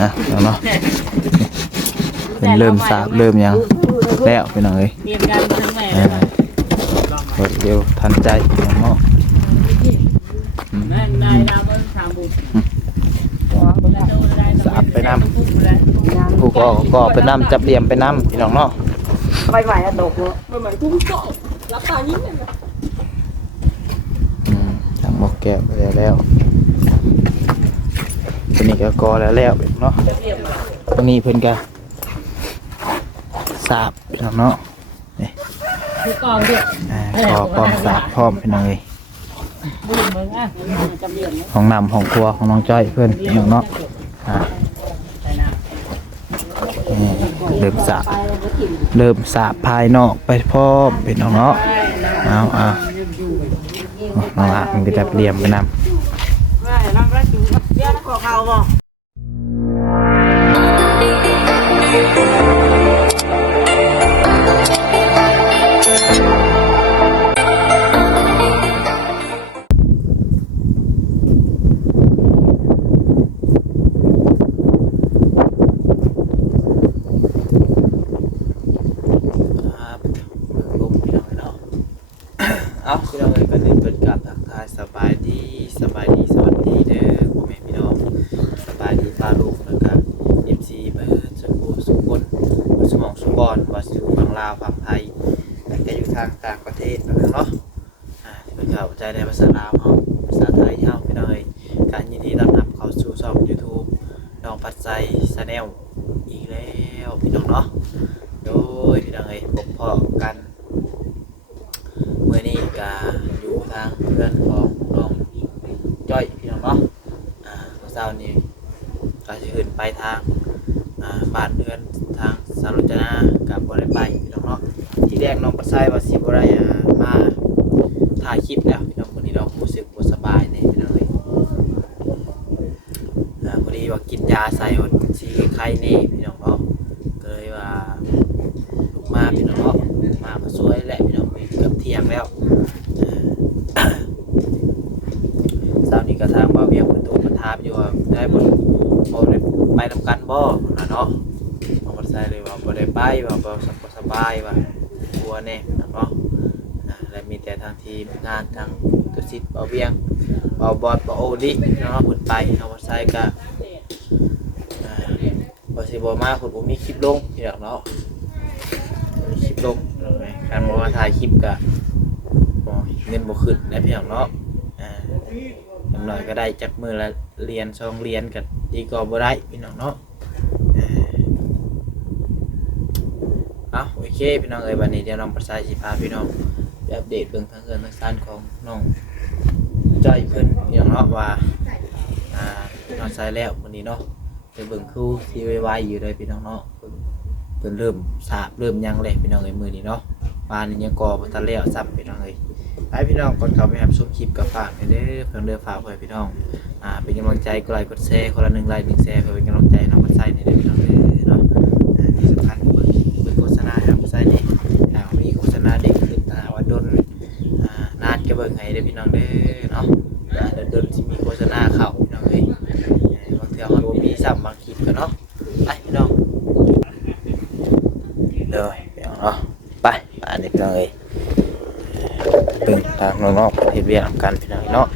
นะเอาเนาะเพิ่นเริ่มสาบเริ่มหยังแล้วพี่น้องเอ้ยเรียนกันมาทั้งแม่เออรวดเร็วทันใจพี่น้องเนาะแม่นายดาวมันสามบุญสาบไปนำผู้ก็ก็ไปนำจับเหลี่ยมไปนำพี่น้องเนาะไปใหม่อะตกเนาะมันเหมือนกุ้งโตรับตายิ้มเลยนะอืมทางหมกแก้วไปแล้วแล้ว ตัวนี้ก็กอแล้วแล้วเนาะเรียบตัวนี้เพิ่นก็สาบพี่น้องเนาะนี่คือกองด้วยอ่ากอพร้อมสาบพร้อมพี่น้องเอ้ยบุญมึงอะจำเรียนนะห้องน้ำห้องครัวของน้องจ้อยเพื่อนพี่น้องเนาะอ่านี่เริ่มสาบเริ่มสาบภายนอกไปพร้อมพี่น้องเนาะเอาเอาน้องละมันก็จะเตรียมไปนำ บ่ครับลมพี่น้องเนาะเอาพี่น้องเอ้ยก็เล่นเปิดกับทักทายสบายดีสบายดีสวัสดีเด้อพ่อแม่พี่น้องายดีป้าลูกแล้วก็เอฟซีเบิร์สุขุสุขคนสมองสุบอนว่าสิอยู่ฝั่งลาวฝั่งไทยแต่ก็อยู่ทางต่างประเทศนั่นแหละเนาะอ่าที่เป็นข่าวใจในภาษาลาวเฮาภาษาไทยเฮาพี่น้องเอ้ยการยินดีต้อนรับเข้าสู่ช่อง YouTube น้องปัจจัยชาแนลอีกแล้วพี่น้องเนาะโดยพี่น้องเอ้ยพบพ่อกันเมื่อนี้ก็อยู่ทางเพื่อนของน้องจ้อยพี่น้องเนาะอ่าเมื่อเช้านี้ก็จะขึ้น ไปทางอ่าบ้านเพื่อนทางสารุจนากับบริไปพี่น้องเนาะที่แรกน้องปัสไซว่าสิบไรอ่ามาถ่ายคลิปแล้วพี่น้องคนนี้เรารู้สึกบ่สบายเนี่ยพี่น้องเลยอ่าพอดีว่ากินยาใส่ว่าสีไข้เน่พี่น้องเนาะ ก็เลยว่าลูกมาพี่น้องเนาะมาก็สวยแหละพี่น้องเกือบเที่ยงแล้วเอ่อ เช้านี้ก็ทางบ่าวเวียงเพิ่นโทรมาถามอยู่ว่าได้บ่บ่ได้ไปนำกัน บ่น่ะเนาะเอาบ่ใส่เลยว่าบ่ได้ไปว่าบ่สบสบายว่ากลัวแน่เนาะอ่าและมีแต่ทางทีมงานทางตุสิตบ่าเวียงบ่าบอดบ่าโอดิเนาะเพิ่นไปเอาบ่ใส่ก็อ่าบอสิบอมาคุณผมมีคลิปลงพี่น้องเนาะมีคลิปลงเอาไว้การบอกว่าถ่ายคลิปกะบ่เงินบ่ขึ้นนะพี่น้องเนาะอ่าอย่าน้อยก็ได้จากมือละเรียนสองเรียนกับดีกว่าบ่ได้พี่น้องเนาะอ่า เอาโอเคพี่น้องเอ้ยวันนี้เดี๋ยวน้องประชาสิพาพี่น้องไปอัปเดตเบิ่งทางเงินทางซานของน้องจ้อยเพิ่นพี่น้องเนาะว่าอ่านอนใส่แล้ววันนี้เนาะไปเบิ่งครูที่ไวๆอยู่เลยพี่น้องเนาะเพิ่นเพิ่นเริ่มสาบเริ่มยังเลยพี่น้องเอ้ยมือนี้เนาะปานนี้ยังก่อบ่ทันแล้วซ้ำพี่น้องเอ้ยไปพี่น้องก่อนเข้าไปรับชมคลิปกับฝากให้เด้อเพิ่นเด้อฝากไว้พี่น้องอ่าเป็นกำลังใจกดไลค์กดแชร์คนละ1ไลค์1แชร์เพื่อเป็นกำลังใจให้น้องปันไส้นี่เด้อพี่น้องเด้อเนาะที่สำคัญ บิ่งให้เด้อพี่น้องเด้อเนาะอ่าดนๆสิมีโฆษณาเข้าพี่น้องเอ้ยบางเทื่อเขาบ่มีซ้ำบางคลิปกันเนาะไปพี่น้องเลยพี่น้องเนาะไปมาอันนี้พี่น้องเอ้ยเบิ่งทางน้องๆเฮ็ดเวียกนำกันพี่น้องเนาะ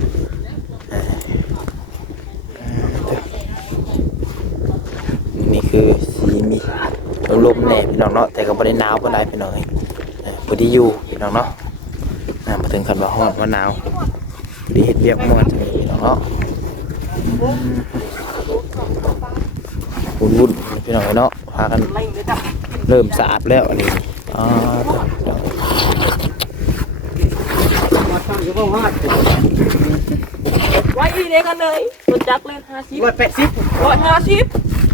นี่คือสีมีลมแน่พี่น้องเนาะแต่ก็บ่ได้หนาวปานใดพี่น้องเอ้ยเอ่อบ่ได้อยู่พี่น้องเนาะ อ่ามาถึงคันว่าร้อนว่าหนาวพอดีเฮ็ดเวียกม่วนจังเลยพี่น้องเนาะวุ่นวุ่นๆพี่น้องเนาะพากันเริ่มสาบแล้วอันนี้อ๋อไว้อีเด็กกันเลยรถจักรเล่นห้าสิบร้อยแปดสิบร้อยห้าสิบ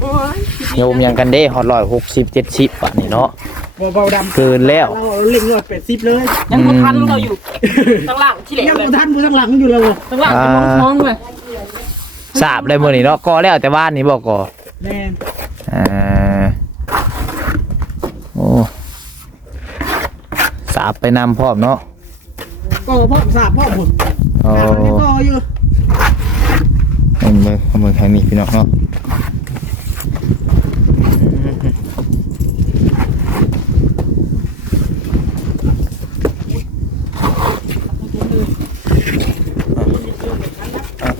โอ้ย โยมยังกันเด้ฮอตร้อยหกสิบเจ็ดสิบป่ะนี่เนาะ เบาๆดำเกินแล้ว เราเล่นร้อยแปดสิบเลยยังบ่ทันเราอยู่ข้างหลังที่เหลยังวเลยบ่ทันมือทั้งหลังอยู่เลยข้างหลังจะมองท้องเลยสาบเลยมื่อนี้เนาะกอแล้วแต่บ้านนี้บอกกอแม่นอ่าโอ้สาบไปนำพร้อมเนาะก็พ่อสาบพ่อผมโอ้ สาบนี่ก็อยู่อืมเบิ่งมาเบิ่งทางนี้พี่น้องเนาะ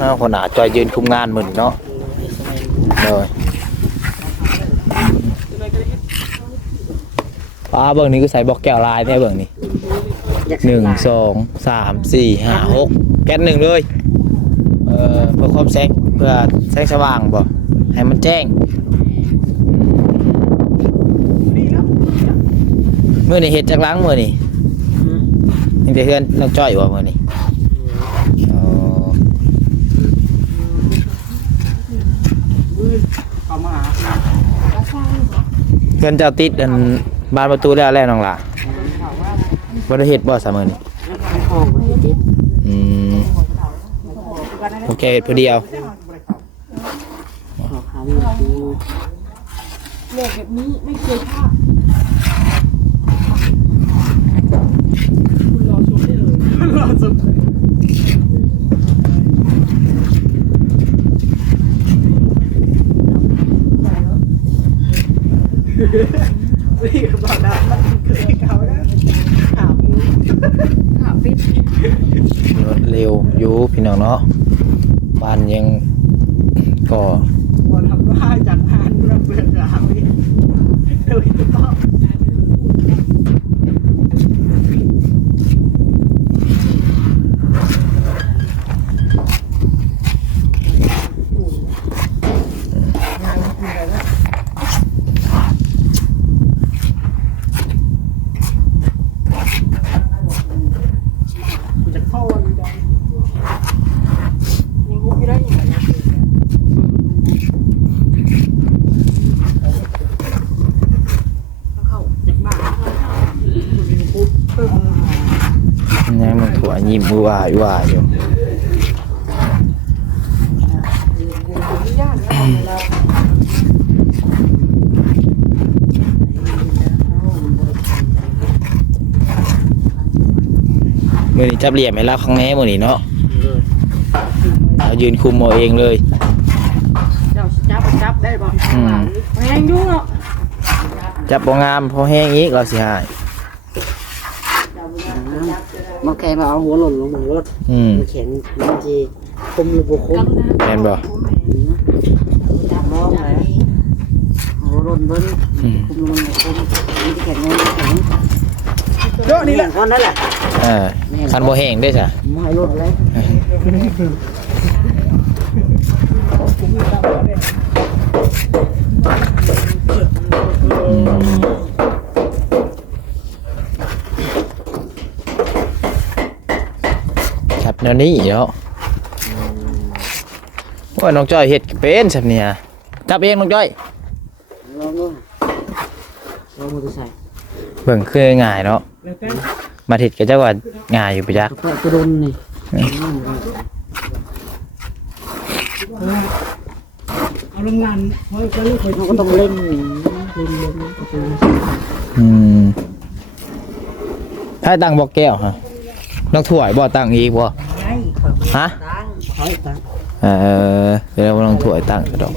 อ้าวคนหนาจอยยืนคุมงานมื้อนี้เนาะเด้อป้าเบิ่งนี่ก็ใส่บอกแก้วลายแท้เบิ่งนี่หนึ่งสองสามสี่ห้าหกแก๊สหนึ่งเลยเอ่อเพื่อความแสงเพื่อแสงสว่างบ่ให้มันแจ้งเมื่อนี่เห็ดจากล้างมือนี่นี่แต่เพื่อนน้องจ้อยว่ามือนี่ เขามาหาเพื่อนเจ้าติดอันบานประตูแล้วแล้วน้องล่ะบริเหตุบ่สามื้อนี่ห้องมันติดอืมโอเคเฮ็ดผู้เดียว ขอหาเงินดู เล็กแบบนี้ไม่เคยพลาด รอสุดได้เลยรอสุด นี่ก็บอกได้มันเคยเก่าแล้วถามมึงถามปิดเร็วอยู่พี่น้องเนาะบ้านยังก่อ บอกทำว่าจากงานเราเบื่อหลาวนี่เลยต้อง กูจะเข้าวันใดยังกูไม่ได้ยังไงเข้าจากบ้านกูมีกูเพิ่ม ยังมันถั่ วยิ้มมือว่าอยู่ว่าอยู่มือนี้จับเหลี่ยมให้เราข้างแน่มือนี้เนาะเรายืนคุมเอาเองเลยเจ้าจับจับได้บ่อืมแพงยุ่งเนาะจับบ่งามพอแห้งอีกเราสิหาย มาแค่มาเอาหัวหล่นลงบนรถอืมแข็งมันจีคมหรือบุคมแม่นบ่มองไหนหัวหล่นเบิ้งอืมคมลงคมนี่แข็งนี่แข็งเยอะนี่แหละคนนั่นแหละเออคันบ่แห้งได้จ้ะไม่รถเลยอืมครับ แนวนี้เนาะว่าน้องจ้อยเฮ็ดเป็นสับเนี่ยจับเองน้องจ้อยลองดูลองมือใส่เบิ่งคือง่ายเนาะมาถิดก็จะว่าง่ายอยู่ปะจักกระเป๋ากระดนนี่เอาลงงานเพราะก็ลูกเขาก็ต้องเล่นเล่นเล่นประตูอืมให้ตังบอกแก้วฮะน้องถ่วยบ่ตังอีกบ่ไง ฮะตังเออเดี๋ยวเราลองถ่วยตังกระดก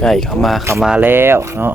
ใกล้เข้ามาเข้ามาแล้วเนาะ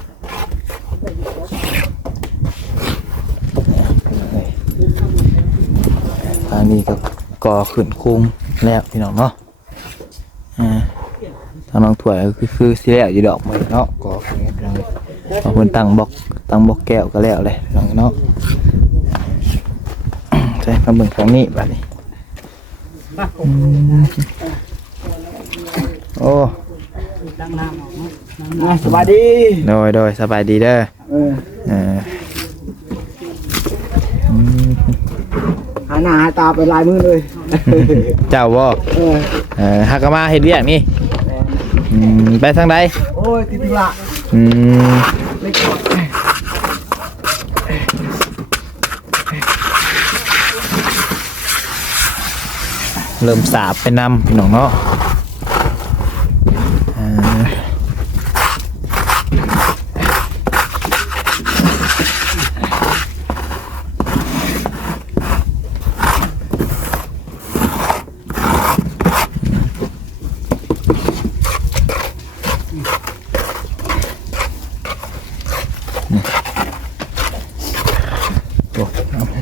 นี้ก็ก่อขึ้นคุ้มแล้วพี่น้องเนาะอ่าทางน้องถ่วยก็คือคือสิแล้วอยู่ดอกมือเนาะก่อขึ้นพี่น้องบางคนตั้งบล็อกตั้งบล็อกแก้วก็แล้วเลยลองเนาะใช่มาเบิ่งทางนี้บัดนี้อืมโอ้ดังน้ำออกเนาะอะสวัสดีโดยโดยสบายดีเด้อเออเอออืม หาหน้าหา ตาไปลายมือเลยเจ้าบ่เออเออฮักกะมาเฮ็ดเวียกนี่อืมไปทางใดโอ้ยติดธุระอืมเล็กน้อยเริ่มสาบไปนำพี่น้องเนาะ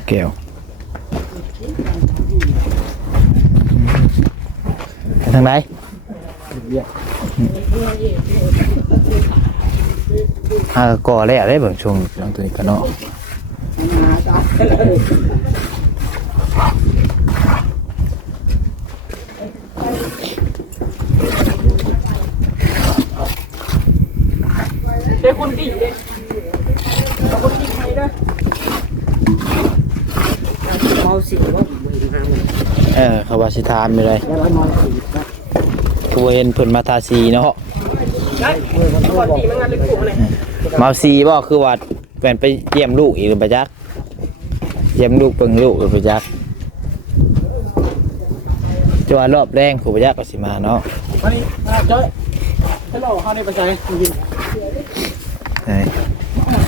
เอาแก้วไปทางไหนอ่าก่อแล้วได้เบิ่งช่วงหลังตัวนี้ก็เนาะ หาตา เด็กคนตีเด็กเอาคนตีใครด้วย เมาสิว่ามือทาง เออเขาว่า สิถามไปเลยแล้วก็นอนสินะคือว่าเห็นเพิ่นมาทาสีเนาะได้คนตีมันงานเล็กกูเลยมาเอาสีบ่คือว่าแฟนไปเยี่ยมลูกอีกหรือไปจักเยี่ยมลูกเบิ่งลูกหรือไปจักจะว่ารอบแรงคือไปจักก็สิมาเนาะมานี่มาเจ้ยฮัลโหลเขาได้ไปใช้ยินใช่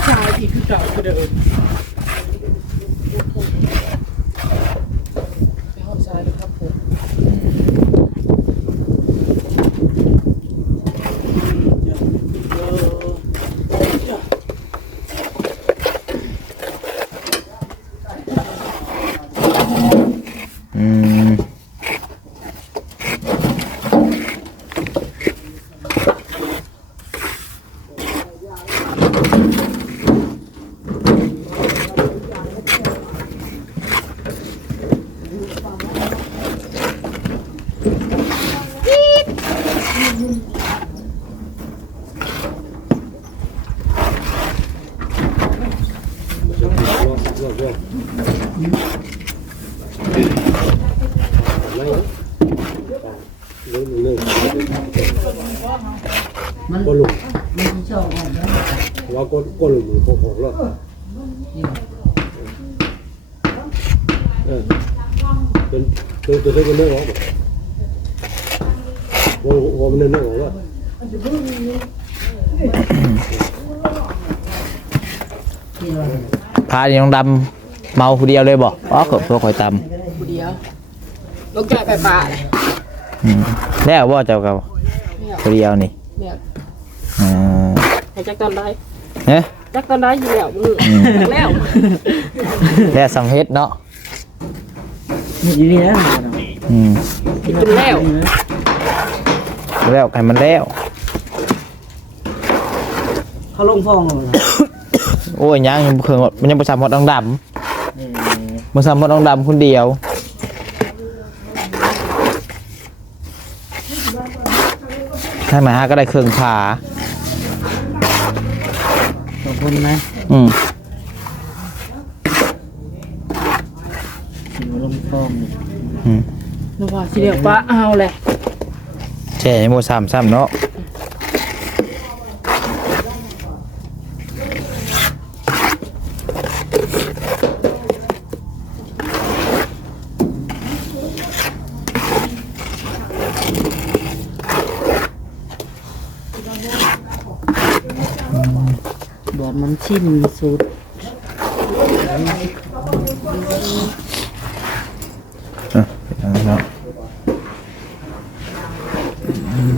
ชายที่คือเก่าคือเดิม อืมมัน ก็ลุก มันชอบออกแล้ว ว่าก็ก็ลุกมือของของแล้วเออเป็นเป็นตัวเล็กก็เนื้อออกหั วหัวมันเนื้อออกแล้วพาน้องดำเมาผู้เดียวเลยบ่อ๋อเกือบตัวคอยตกูเดียวลงแกะไปป่าเลยำอืมแล้วบ่เจ้าเก่าเนี่ยผู้เดียวนี่เนี่ยอ่าให้จักตอนได้เอ๊ะ จักตอนได้อยู่แล้วมึงอืมจักแล้วแล้วสำเฮ็ดเนาะนี่อยู่นี่นะอืมกินแล้ว แล้วให้มันแล้ว เขาลงฟองเลยโอ้ยยังยังบ่เคยหมดมันยังบ่ซ้ำหมดน้องดำบ่ซ้ำหมดน้องดำคนเดียวทางไหนฮะก็ได้เครื่องผ่าขอบคุณนะอืมลงฟองอืมนึกว่าสิเดียวป้าเอาเลย แช่ยังบ่ซ้ำซ้ำเนาะบอกมันชิมสุด เออเอาเนาะอืม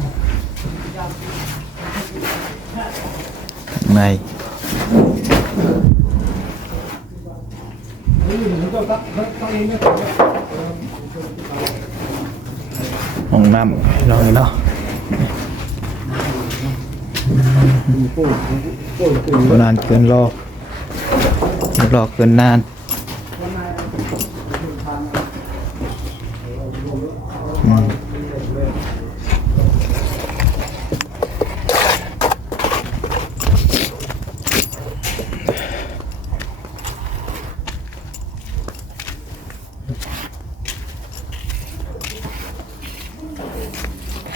ในห้องน้ำลองเนาะ นานเกินรอรอเกินนานอืม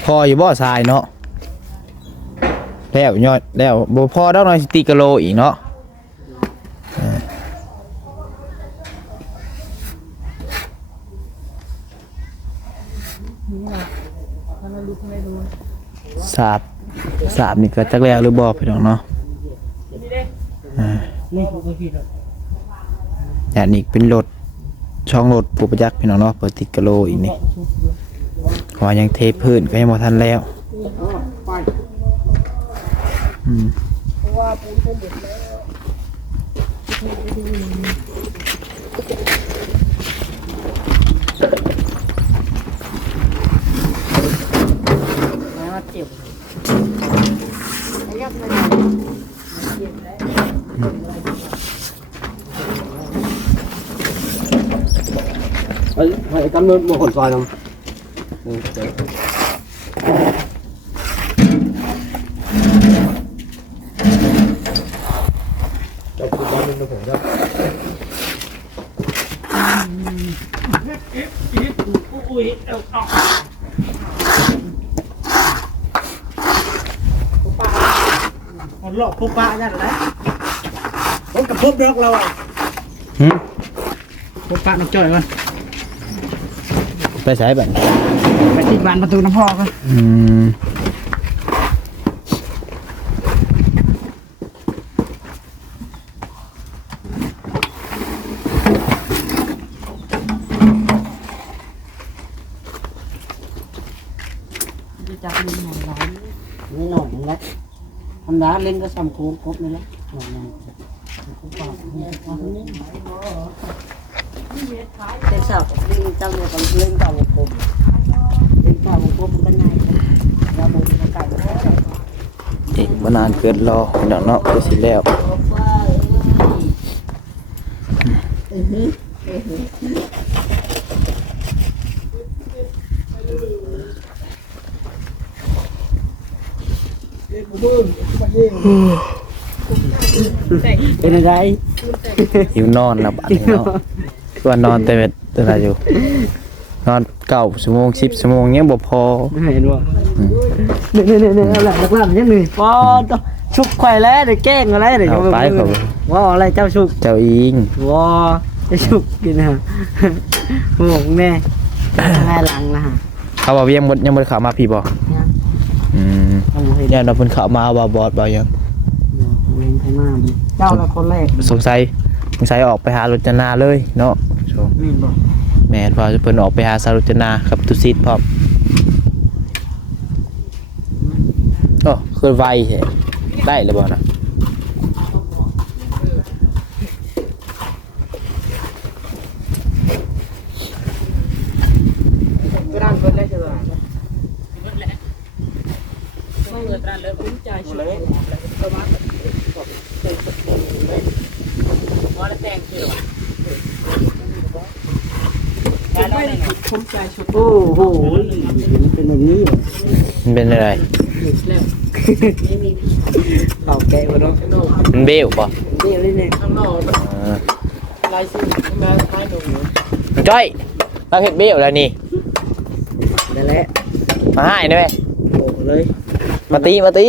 พออยู่บ่อทรายเนาะแล้วยอดแล้วบ่พอดอกหน่อยสิตีกะโลอีกเนาะสาบสาบนี่ก็จักแล้วหรือบ่พี่น้องเนาะอ่านี่กูก็คิดว่าอย่านี่เป็นรถช่องรถปูประยักษ์พี่น้องเนาะเปิดติดกะโลอีกนี่ ขอยังเทพื้นก็ยังบ่ทันแล้วไอืมเพราะว่าปูนเป็นเด็กแล้วมาเจ็บไอ้ไอ้กันมันมาขนซอยนำ เจ้าคุณบ้านเป็นผมครับอุ้ยเอาออกมันหลอกพ วกป้าจังเลยผมกับพบรักเราอะหึพบป้าน้องจ้อยก่อนไปใช้บัดไปที่บานประตูน้ำพ่อก่อนอืมจะจับมือหน่อยร้อนนี่หน่อยนึงแล้วธรรมดาเล่นก็ซ้ำโค้งครบนี่แหละหน่อยนึงครบปากนี่มาตรงนี้เด็กสาวเล่นเจ้าเนี่ยก็เล่นเก่าวงกลม เล่นเก่าวงกลมกันไงเราบุกไก่อีกบ่นานเกินรอพี่น้องเนาะก็สิแล้วเป็นอะไรหิวนอนแล้วบัดนี้เนาะคือว่านอนแต่เวทแต่ละอยู่นอน เก้าชั่วโมง10ชั่วโมงยังบ่พอเห็นว่าเนี่ยเนี่ยเนี่ยเอาละหลักๆยังหนึ่งพอต้องชุบไข่แล้วเดี๋ยวแกล้งอะไรเดี๋ยวเอาไปครับว่าอะไรเจ้าชุบเจ้าอิงว้าจะชุบกินฮะโอ้โหแม่แม่หลังนะฮะเขาว่ายังบ่ยังบ่ได้เข้ามาพี่บ่เนี่ยอืมเอาให้เนี่ยเราเพิ่นเข้ามาว่าบอสบ่ยังเว้นข้างหน้าดิเจ้าละคนแรกสงสัยสงสัยออกไปหารจนาเลยเนาะโชว์แม่นบอกแม่นพอเพิ่นออกไปหาสารจนากับตุซิดพร้อมโอ้คือไวได้เลยบ่นะก็ด้านคนแระว่าไม่เงินร้านเลยคุ้มใจชุดเลยประมาแล้วแต่งคือไม่คุ้มใชุด โอ้โหเป็นแบบนี้มันเป็นอะไรแล้วเข่าแกะวะเนาะมันเบี้ยวบ่เดี๋ยวนี่เนี่ยข้างนอกออลายสีมาคล้ายหนูจ้อยเราเฮ็ดเบี้ยวแล้วนี่นั่นแหละมาให้ได้ไหมโอ้เลยมาตีมาตี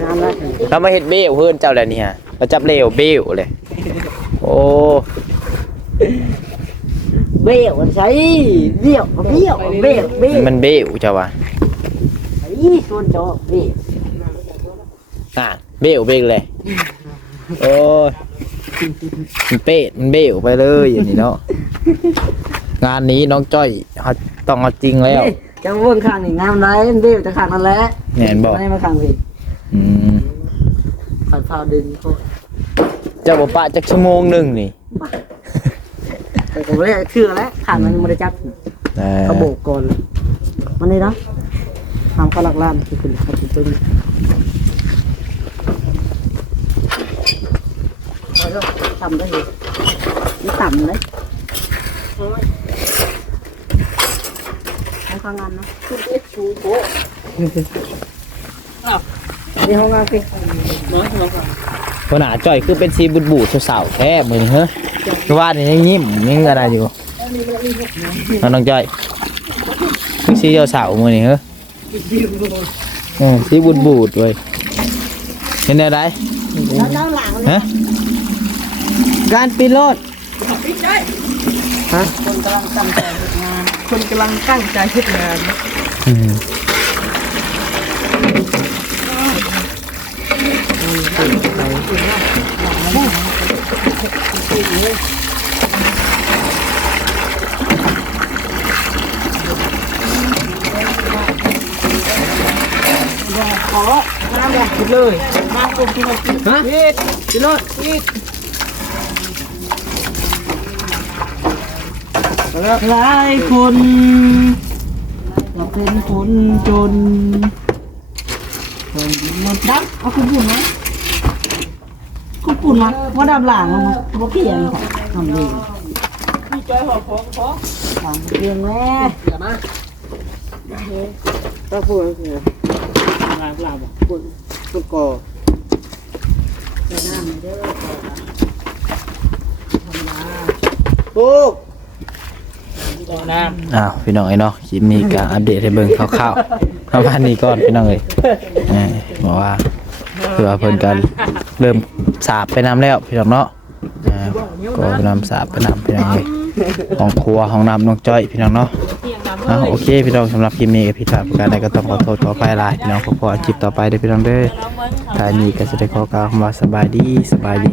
น้ำละเรามาเฮ็ดเบี้ยวเพิ่อนเจ้าแล้วนี่ฮะเราจับเร็วเบี้ยวเลยโอ้ เบี้ยวใช้เบี้ยวเบี้ยวเบี้ยวเบี้ยวมันเบี้ยวเจ้าว่าไอ้ส่วนจอเบี้ยวอะเบี้ยวเบี้ยวเลยโอ้ยมันเป๊ะมันเบี้ยวไปเลยอย่างนี้เนาะงานนี้น้องจ้อยเขาต้องเอาจริงแล้วจะเบิ่งข้างนี่น้ำไหลเบี้ยวจะข้างนั่นแหละแน่นบอกไม่มาข้างพี่อืมขัดพาวดินโคตรเจ้าบ่ปะจักชั่วโมงหนึงนี่ แต่ผมเลยคือแล้วข้างนั้นมันได้จับเออเขาโบกก่อนมันนี่เนาะทำข้าวหลักล้านคือคุณครับคุณต้นทำได้เลยไม่ต่ำเลยให้ฟังงานนะคุณเอ็กซ์ชูโก้นี่ห้องงานสิน้อยน้อยกว่าคนหนาจ่อยคือเป็นสีบุดบูดสาวๆแท้มือนี่เฮ้ยคือ ว่านี่ยังยิ้มยังอะไรอยู่เอาน้องจ่อยคือสีเจ้าสาวมือนี่เฮ้ยเออสีบุดบูดเว้ยเห็นอะไรด้านหลังฮะการปีโลดคนกำลังตั้งใจทำงานคนกำลังตั้งใจเฮ็ดงาน อืมขอน้ำเลยคิดเลยน้ำกลมที่เรากินฮะเฮ็ดพี่โนหลายคนเราเป็นคนจนคนมันดับเอาคุณปุ่นนะ คุณปุ่นมาว่าดับหลังมาบอกเพียงค่ะทำดีมีใจหอบของพอทำเพียงแม่เดี๋ยวมาก็พูดคืองานเราบอกปุ่นปุ่นก่อจะน้ำเด้อทำลาปุ๊บน้อ้าวพี่น้องไอ้เนาะคลิปนี้ก็อัปเดตให้เบิ่งคร่าวๆประมาณนี้ก่อนพี่น้องเอ้ยเออบอกว่าเพื่อเพิ่นกันเริ่ม สาบไปน้ำแล้วพี่น้องเนาะอ่าก็น้ำสาบไปน้ำพี่น้องเอ้ยห้องครัวห้องน้ำน้องจ้อยพี่น้องเนาะอ่าโอเคพี่น้องสำหรับคลิปนี้ก็ผิดพลาประการใดก็ต้องขอโทษขออภัยหลายพี่น้องขอพอคลิปต่อไปเด้อพี่น้องเด้อท้านี้ก็จะได้ขอกล่าวคำว่าสบายดีสบายดี